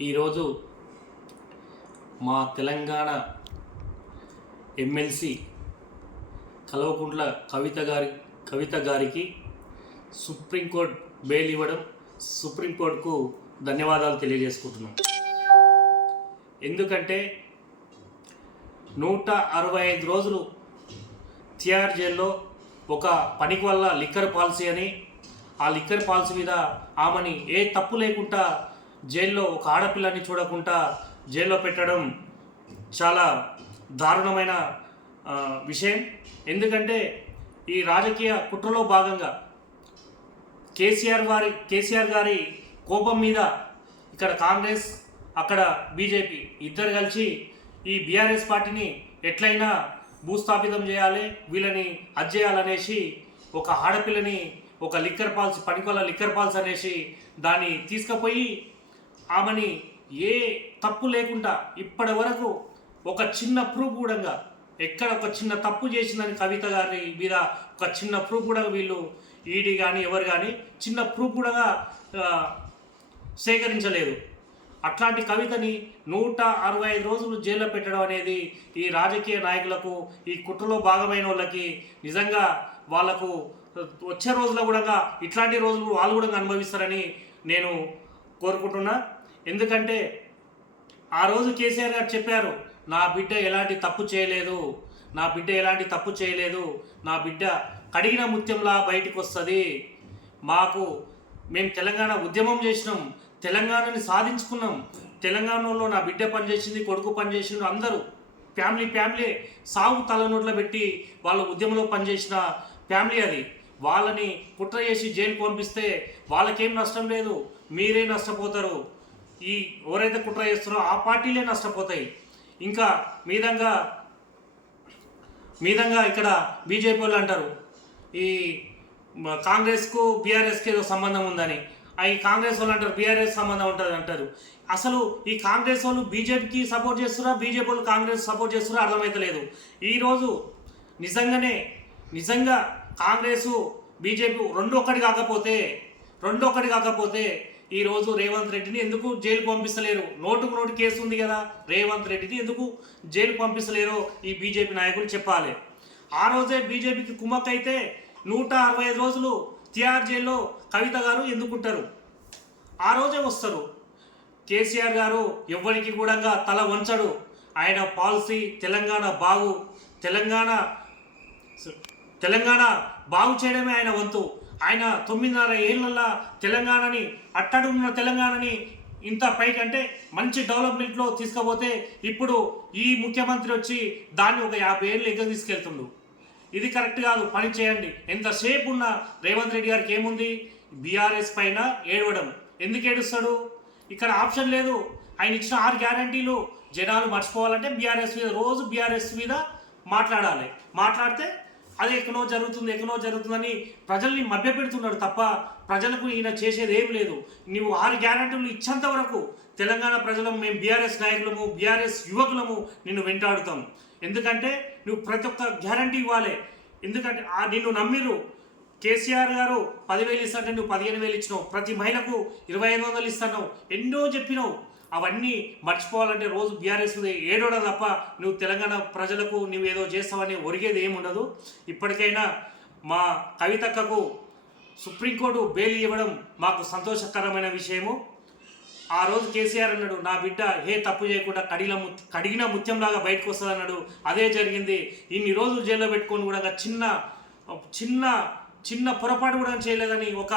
ఈరోజు మా తెలంగాణ ఎమ్మెల్సీ కల్వకుంట్ల కవిత గారి కవిత గారికి సుప్రీంకోర్టు బెయిల్ ఇవ్వడం సుప్రీంకోర్టుకు ధన్యవాదాలు తెలియజేసుకుంటున్నాం. ఎందుకంటే నూట అరవై ఐదు రోజులు తిహార్ జైల్లో ఒక పనికి వల్ల లిక్కర్ పాలసీ అని ఆ లిక్కర్ పాలసీ మీద ఆమెని ఏ తప్పు లేకుండా జైల్లో ఒక ఆడపిల్లని చూడకుండా జైల్లో పెట్టడం చాలా దారుణమైన విషయం. ఎందుకంటే ఈ రాజకీయ కుట్రలో భాగంగా కేసీఆర్ గారి కేసీఆర్ గారి కోపం మీద ఇక్కడ కాంగ్రెస్ అక్కడ బీజేపీ ఇద్దరు కలిసి ఈ బీఆర్ఎస్ పార్టీని ఎట్లయినా భూస్థాపితం చేయాలి వీళ్ళని అజ్జేయాలనేసి ఒక ఆడపిల్లని ఒక లిక్కర్ పాల్స్ పనికొల లిక్కర్ పాల్స్ అనేసి దాన్ని తీసుకుపోయి ఆమెని ఏ తప్పు లేకుండా ఇప్పటి వరకు ఒక చిన్న ప్రూఫ్ కూడా ఎక్కడ ఒక చిన్న తప్పు చేసిందని కవిత గారి మీద ఒక చిన్న ప్రూఫ్ కూడా వీళ్ళు ఈడీ కానీ ఎవరు కానీ చిన్న ప్రూఫ్ కూడా సేకరించలేదు. అట్లాంటి కవితని నూట అరవై ఐదు రోజులు జైల్లో పెట్టడం అనేది ఈ రాజకీయ నాయకులకు ఈ కుట్రలో భాగమైన వాళ్ళకి నిజంగా వాళ్ళకు వచ్చే రోజుల్లో కూడా ఇట్లాంటి రోజులు వాళ్ళు కూడా అనుభవిస్తారని నేను కోరుకుంటున్నా. ఎందుకంటే ఆ రోజు కేసీఆర్ గారు చెప్పారు నా బిడ్డ ఎలాంటి తప్పు చేయలేదు నా బిడ్డ ఎలాంటి తప్పు చేయలేదు నా బిడ్డ కడిగిన ముత్యంలా బయటకు వస్తుంది. మాకు మేము తెలంగాణ ఉద్యమం చేసినాం తెలంగాణని సాధించుకున్నాం. తెలంగాణలో నా బిడ్డ పనిచేసింది కొడుకు పనిచేసిండు అందరూ. ఫ్యామిలీ ఫ్యామిలీ సాగు తలనోట్లో పెట్టి వాళ్ళ ఉద్యమంలో పనిచేసిన ఫ్యామిలీ అది. వాళ్ళని కుట్ర చేసి జైలుకు పంపిస్తే వాళ్ళకేం నష్టం లేదు మీరే నష్టపోతారు. ఈ ఎవరైతే కుట్ర చేస్తారో ఆ పార్టీలే నష్టపోతాయి. ఇంకా మీదంగా మీదంగా ఇక్కడ బీజేపీ వాళ్ళు అంటారు ఈ కాంగ్రెస్కు బీఆర్ఎస్కి ఏదో సంబంధం ఉందని. ఆ ఈ కాంగ్రెస్ వాళ్ళు అంటారు బీఆర్ఎస్ సంబంధం ఉంటుంది అంటారు. అసలు ఈ కాంగ్రెస్ వాళ్ళు బీజేపీకి సపోర్ట్ చేస్తున్నా బీజేపీ వాళ్ళు కాంగ్రెస్ సపోర్ట్ చేస్తున్నా అర్థమైతలేదు. ఈరోజు నిజంగానే నిజంగా కాంగ్రెసు బీజేపీ రెండు ఒకటి కాకపోతే రెండు ఒకటి కాకపోతే ఈరోజు రేవంత్ రెడ్డిని ఎందుకు జైలు పంపిస్తలేరు? నోటుకు నోటు కేసు ఉంది కదా రేవంత్ రెడ్డిని ఎందుకు జైలు పంపిస్తలేరో ఈ బీజేపీ నాయకులు చెప్పాలి. ఆ రోజే బీజేపీకి కుమ్మక్కైతే నూట అరవై ఐదు రోజులు తిహార్ జైల్లో కవిత గారు ఎందుకుంటారు? ఆ రోజే వస్తారు. కేసీఆర్ గారు ఎవ్వరికి కూడా తల వంచడు. ఆయన పాలసీ తెలంగాణ బాగు. తెలంగాణ తెలంగాణ బాగు చేయడమే ఆయన వంతు. ఆయన తొమ్మిదిన్నర ఏళ్ళల్లా తెలంగాణని అట్టడున్న తెలంగాణని ఇంత పైకి అంటే మంచి డెవలప్మెంట్లో తీసుకపోతే ఇప్పుడు ఈ ముఖ్యమంత్రి వచ్చి దాన్ని ఒక యాభై ఏళ్ళు ఎగ్గ తీసుకెళ్తుండు. ఇది కరెక్ట్ కాదు పని చేయండి. ఎంతసేపు ఉన్న రేవంత్ రెడ్డి గారికి ఏముంది? బీఆర్ఎస్ పైన ఏడవడం. ఎందుకు ఏడుస్తాడు? ఇక్కడ ఆప్షన్ లేదు. ఆయన ఇచ్చిన ఆరు గ్యారంటీలు జనాలు మర్చిపోవాలంటే బీఆర్ఎస్ మీద రోజు బీఆర్ఎస్ మీద మాట్లాడాలి. మాట్లాడితే అది ఎక్కడో జరుగుతుంది ఎక్కడో జరుగుతుందని ప్రజల్ని మభ్యపెడుతున్నాడు తప్ప ప్రజలకు ఈయన చేసేది ఏం లేదు. నువ్వు ఆరు గ్యారంటీలు ఇచ్చేంత వరకు తెలంగాణ ప్రజలు మేము బీఆర్ఎస్ నాయకులము బీఆర్ఎస్ యువకులము నిన్ను వెంటాడుతాం. ఎందుకంటే నువ్వు ప్రతి ఒక్క గ్యారంటీ ఇవ్వాలి. ఎందుకంటే ఆ నిన్ను నమ్మిరు కేసీఆర్ గారు పదివేలు ఇస్తానంటే నువ్వు పదిహేను వేలు ఇచ్చినావు. ప్రతి మహిళకు ఇరవై ఐదు వందలు ఇస్తాను ఎన్నో చెప్పినావు. అవన్నీ మర్చిపోవాలంటే రోజు బీఆర్ఎస్ ఏడోడ తప్ప నువ్వు తెలంగాణ ప్రజలకు నువ్వు ఏదో చేస్తావని ఒరిగేది ఏముండదు ఇప్పటికైనా మా కవితక్కకు సుప్రీంకోర్టు బెయిల్ ఇవ్వడం మాకు సంతోషకరమైన విషయము. ఆ రోజు కేసీఆర్ అన్నాడు నా బిడ్డ ఏ తప్పు చేయకుండా కడిగిన ము కడిగిన ముత్యంలాగా బయటకు వస్తుంది అన్నాడు. అదే జరిగింది. ఇన్ని రోజులు జైల్లో పెట్టుకొని కూడా చిన్న చిన్న చిన్న పొరపాటు కూడా చేయలేదని ఒక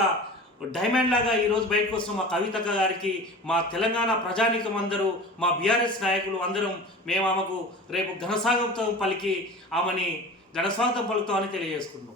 డైమండ్ లాగా ఈరోజు బయటకు వస్తున్న మా కవితక్క గారికి మా తెలంగాణ ప్రజానీకం అందరూ మా బీఆర్ఎస్ నాయకులు అందరం మేము ఆమెకు రేపు ఘనస్వాగతం పలికి ఆమెని ఘనస్వాగతం పలుకుతామని తెలియజేసుకుందాం